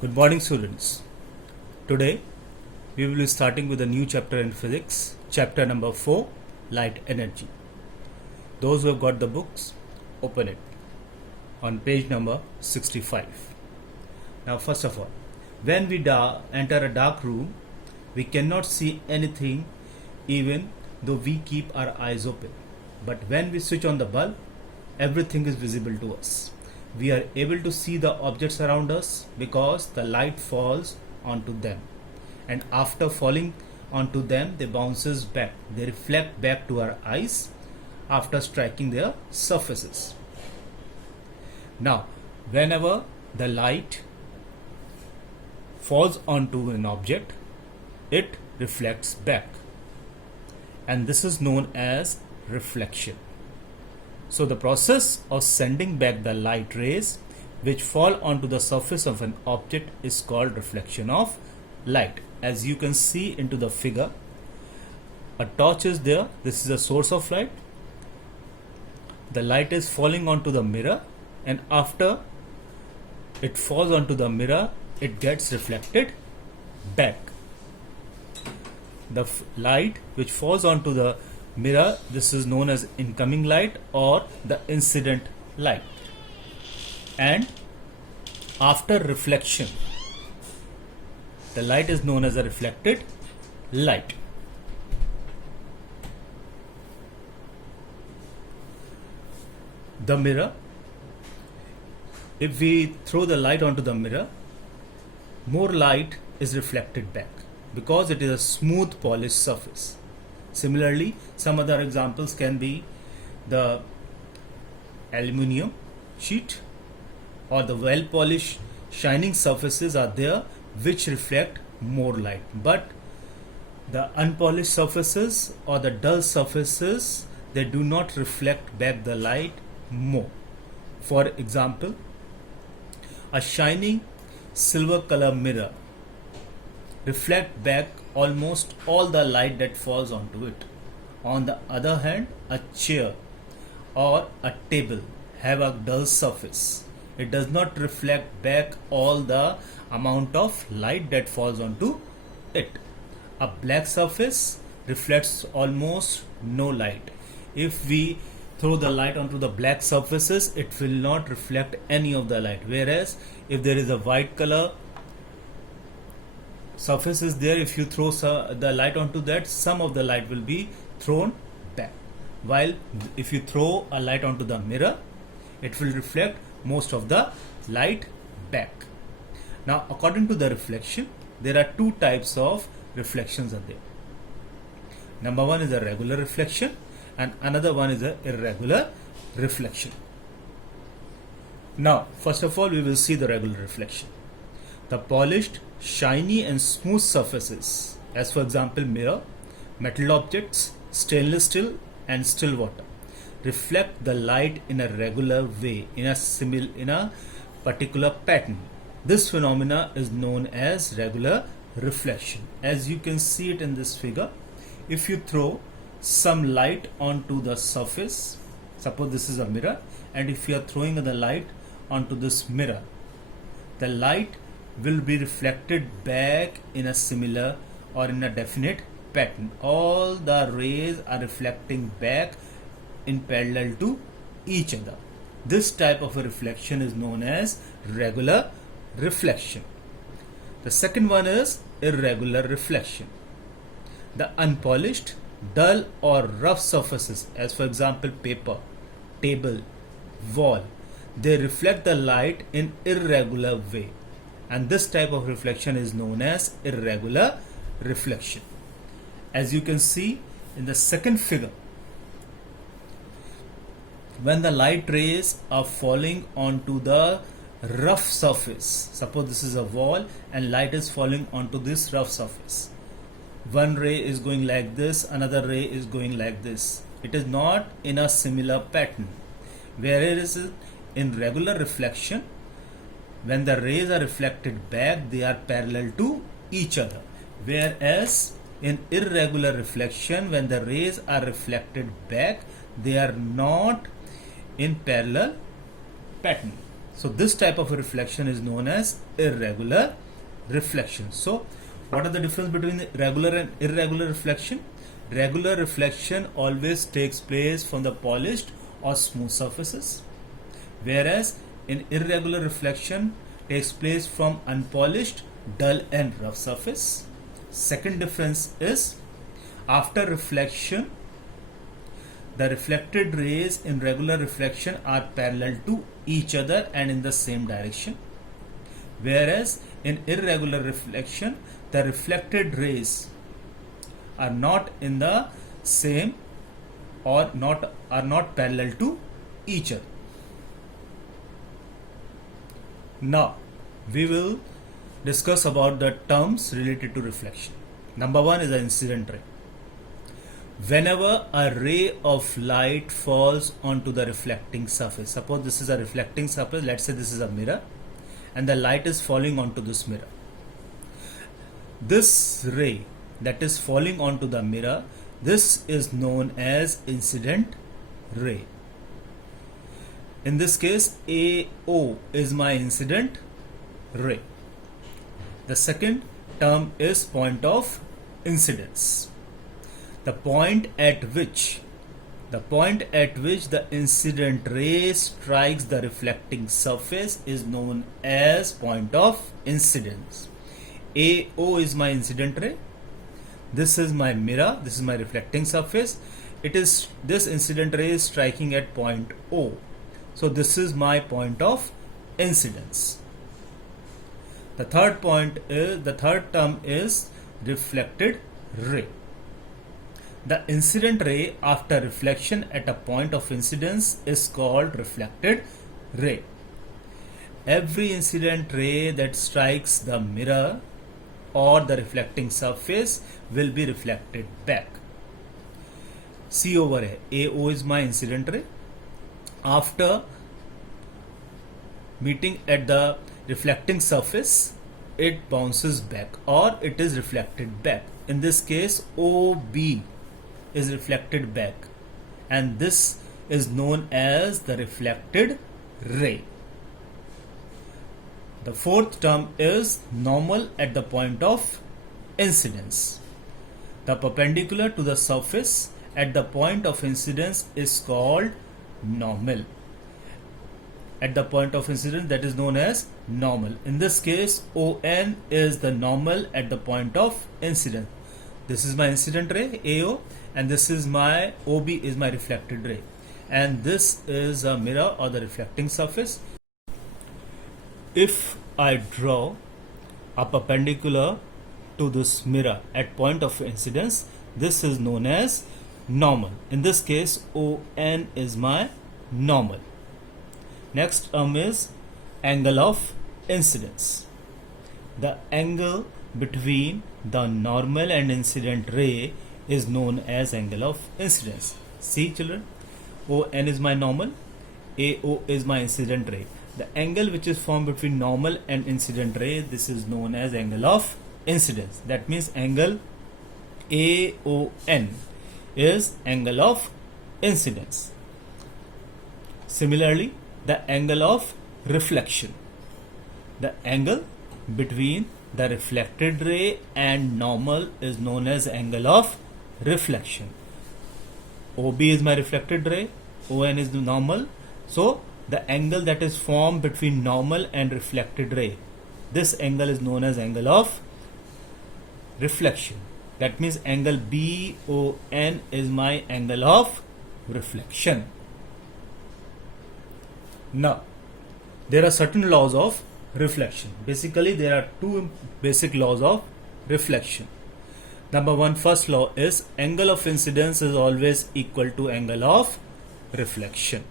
Good morning, students. Today we will be starting with a new chapter in physics, chapter number 4, light energy. Those who have got the books, open it on page number 65. Now, first of all, when we enter a dark room, we cannot see anything even though we keep our eyes open. But when we switch on the bulb, everything is visible to us. We are able to see the objects around us because the light falls onto them, and after falling onto them they bounces back, they reflect back to our eyes after striking their surfaces. Now, whenever the light falls onto an object, it reflects back, and this is known as reflection. So the process of sending back the light rays which fall onto the surface of an object is called reflection of light. As you can see into the figure, a torch is there. This is a source of light. The light is falling onto the mirror, and after it falls onto the mirror, it gets reflected back. The light which falls onto the mirror, this is known as incoming light or the incident light. And after reflection, the light is known as a reflected light. The mirror, if we throw the light onto the mirror, more light is reflected back because it is a smooth polished surface. Similarly, some other examples can be the aluminium sheet or the well polished shining surfaces are there which reflect more light, but the unpolished surfaces or the dull surfaces, they do not reflect back the light more. For example, a shining silver color mirror reflect back almost all the light that falls onto it. On the other hand, a chair or a table have a dull surface. It does not reflect back all the amount of light that falls onto it. A black surface reflects almost no light. If we throw the light onto the black surfaces, it will not reflect any of the light. Whereas if there is a white color surface is there, if you throw the light onto that, some of the light will be thrown back, while if you throw a light onto the mirror, it will reflect most of the light back. Now, according to the reflection, there are two types of reflections are there. Number one is a regular reflection and another one is a irregular reflection. Now, first of all, we will see the regular reflection. The polished, shiny and smooth surfaces, as for example mirror, metal objects, stainless steel and still water, reflect the light in a regular way, in a particular pattern. This phenomena is known as regular reflection. As you can see it in this figure, if you throw some light onto the surface, suppose this is a mirror, and if you are throwing the light onto this mirror, the light will be reflected back in a similar or in a definite pattern. All the rays are reflecting back in parallel to each other. This type of a reflection is known as regular reflection. The second one is irregular reflection. The unpolished, dull or rough surfaces, as for example paper, table, wall, they reflect the light in irregular way, and this type of reflection is known as irregular reflection. As you can see in the second figure, when the light rays are falling onto the rough surface, suppose this is a wall and light is falling onto this rough surface, one ray is going like this, another ray is going like this. It is not in a similar pattern. Whereas in regular reflection, when the rays are reflected back, they are parallel to each other. Whereas in irregular reflection, when the rays are reflected back, they are not in parallel pattern. So this type of a reflection is known as irregular reflection. So what are the difference between regular and irregular reflection? Regular reflection always takes place from the polished or smooth surfaces, whereas in irregular reflection takes place from unpolished, dull and rough surface. Second difference is, after reflection, the reflected rays in regular reflection are parallel to each other and in the same direction, whereas in irregular reflection the reflected rays are not in the same or are not parallel to each other. Now we will discuss about the terms related to reflection. Number one is the incident ray. Whenever a ray of light falls onto the reflecting surface, suppose this is a reflecting surface, let's say this is a mirror, and the light is falling onto this mirror. This ray that is falling onto the mirror, this is known as incident ray. In this case, AO is my incident ray. The second term is point of incidence. The point at which the incident ray strikes the reflecting surface is known as point of incidence. AO is my incident ray. This is my mirror. This is my reflecting surface. This incident ray is striking at point O. So this is my point of incidence. The third term is reflected ray. The incident ray after reflection at a point of incidence is called reflected ray. Every incident ray that strikes the mirror or the reflecting surface will be reflected back. See over here, AO is my incident ray. After meeting at the reflecting surface, it bounces back or it is reflected back. In this case, OB is reflected back, and this is known as the reflected ray. The fourth term is normal at the point of incidence. The perpendicular to the surface at the point of incidence is called normal. At the point of incidence, that is known as normal. In this case, ON is the normal at the point of incidence. This is my incident ray, AO, and this is my OB is my reflected ray, and this is a mirror or the reflecting surface. If I draw a perpendicular to this mirror at point of incidence, this is known as normal. In this case, ON is my normal. Next term is angle of incidence. The angle between the normal and incident ray is known as angle of incidence. See children, ON is my normal, AO is my incident ray. The angle which is formed between normal and incident ray, this is known as angle of incidence. That means angle AON is angle of incidence. Similarly, the angle of reflection. The angle between the reflected ray and normal is known as angle of reflection. OB is my reflected ray, ON is the normal. So the angle that is formed between normal and reflected ray, this angle is known as angle of reflection. That means angle BON is my angle of reflection. Now, there are certain laws of reflection. Basically, there are two basic laws of reflection. Number one, first law is angle of incidence is always equal to angle of reflection.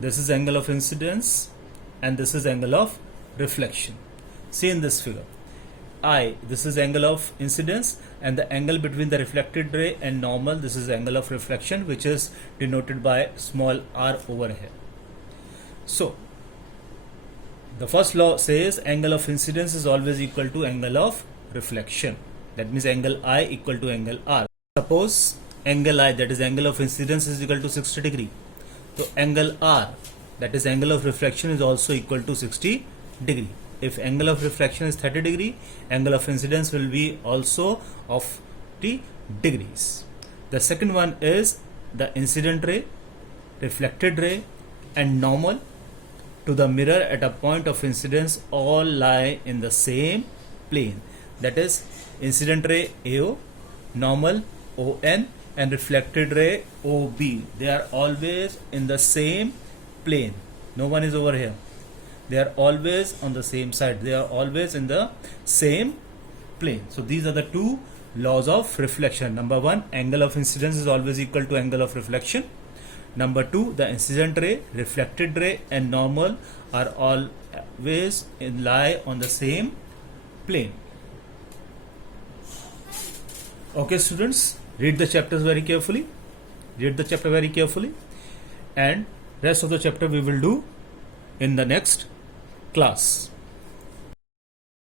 This is angle of incidence and this is angle of reflection. See in this figure, this is angle of incidence, and the angle between the reflected ray and normal, this is angle of reflection, which is denoted by small r over here. So the first law says angle of incidence is always equal to angle of reflection. That means angle I equal to angle R. Suppose angle I, that is angle of incidence, is equal to 60 degree. So angle R that is angle of reflection is also equal to 60 degree. If angle of reflection is 30 degree, angle of incidence will be also of 30 degrees. The second one is the incident ray, reflected ray and normal to the mirror at a point of incidence all lie in the same plane. That is incident ray AO, normal ON and reflected ray OB. They are always in the same plane. No one is over here. They are always on the same side. They are always in the same plane. So these are the two laws of reflection. Number one, angle of incidence is always equal to angle of reflection. Number two, the incident ray, reflected ray and normal are always lie on the same plane. Okay students, read the chapters very carefully. Read the chapter very carefully and rest of the chapter we will do in the next class.